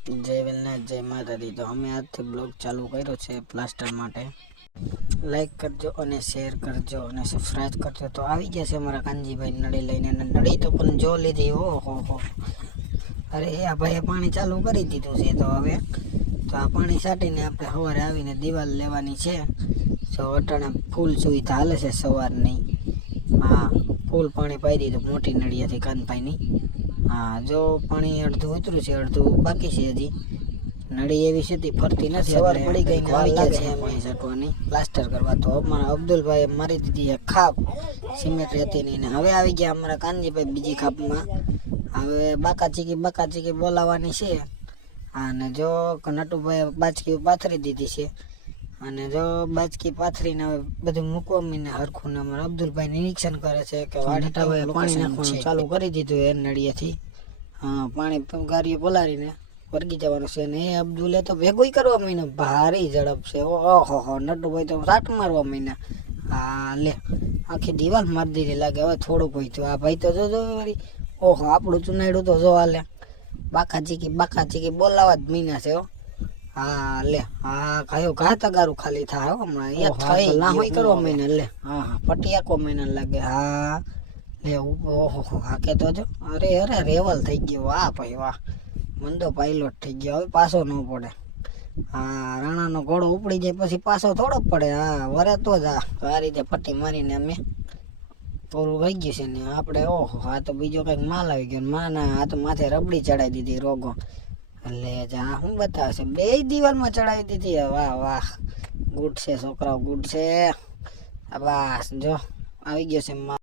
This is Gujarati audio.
જય વેલનાથ, જય માતાજી। તો અમે આજથી બ્લોગ ચાલુ કર્યો છે પ્લાસ્ટર માટે। લાઈક કરજો અને શેર કરજો અને સબસ્ક્રાઇબ કરજો। તો આવી ગયા છે અમારા કાનજીભાઈ નળી લઈને, અને નળી તો પણ જો લીધી, ઓહો, અરે આ ભાઈએ પાણી ચાલુ કરી દીધું છે। તો હવે તો આ પાણી છાંટીને આપણે સવારે આવીને દિવાલ લેવાની છે। તો અટાણે ફૂલ સુવિધા હાલે છે સવારની। હા, ફૂલ પાણી પાઈ દીધું મોટી નળિયાથી કાનભાઈની। હા, જો પાણી અડધું ઉતર્યું છે, અડધું બાકી છે હજી। નળી એવી છે ફરતી નથી, સવાર પડી ગઈ ને આવી ગયા છે પાણી છાંટવાની પ્લાસ્ટર કરવા। તો અમારા અબ્દુલભાઈ મારી દીધી ખાપ સિમેન્ટ હતી નહીં, ને હવે આવી ગયા અમારા કાનજીભાઈ બીજી ખાપમાં। હવે બાકાચીકી બોલાવવાની છે। અને જો નટુભાઈ બાચકી પાથરી દીધી છે, અને જો બાચકી પાથરીને હવે બધું મૂકવા મીને હરખું ને અમારા અબ્દુલભાઈ નિરીક્ષણ કરે છે કે વાડીટાભાઈ પાણી નાખવાનું ચાલુ કરી દીધું એ નળિયાથી। હા, પાણી ગાડીઓ પલાળીને વર્ગી જવાનું છે, ને એ અબ્દુલે તો ભેગું કરવા મીને ભારી ઝડપ છે। ઓહો, નટુભાઈ તો સાટ મારવા મીને। હા લે, આખી દિવાલ મારી દીધી લાગે। હવે થોડુંક હોય તો આ ભાઈ તો જો વળી, ઓહો, આપણું ચુનાડ્યું તો જો હાલે। બાકાચીકી બોલાવા જ મીના છે। હા લે, હા કયો ઘા તગારું ખાલી થાય હમણાં, એક થઈ લાહોઈ કરવા મહિને લે। હા, પટિયાકો મહિને લાગે। હા લે, ઓહો, હાકે તો જો, અરે રેવલ થઈ ગયો। વાહ ભાઈ વાહ, મંદો પાયલોટ થઈ ગયો, હવે પાછો ન પડે। હા, રાણાનો ઘોડો ઉપડી જાય પછી પાછો થોડો પડે। હા, વરે તો જ આ રીતે પટ્ટી મારીને અમે પૂરું થઈ ગયું છે ને આપણે। ઓહો, આ તો બીજો કંઈક માલ આવી ગયો। ના, આ તો માથે રબડી ચડાવી દીધી રોગો। એટલે જા શું બતાવે છે, બે દિવાલમાં ચડાવી દીધી। વાહ, ગુડ છે છોકરાઓ, ગુડ છે। બસ જો આવી ગયો છે માલ।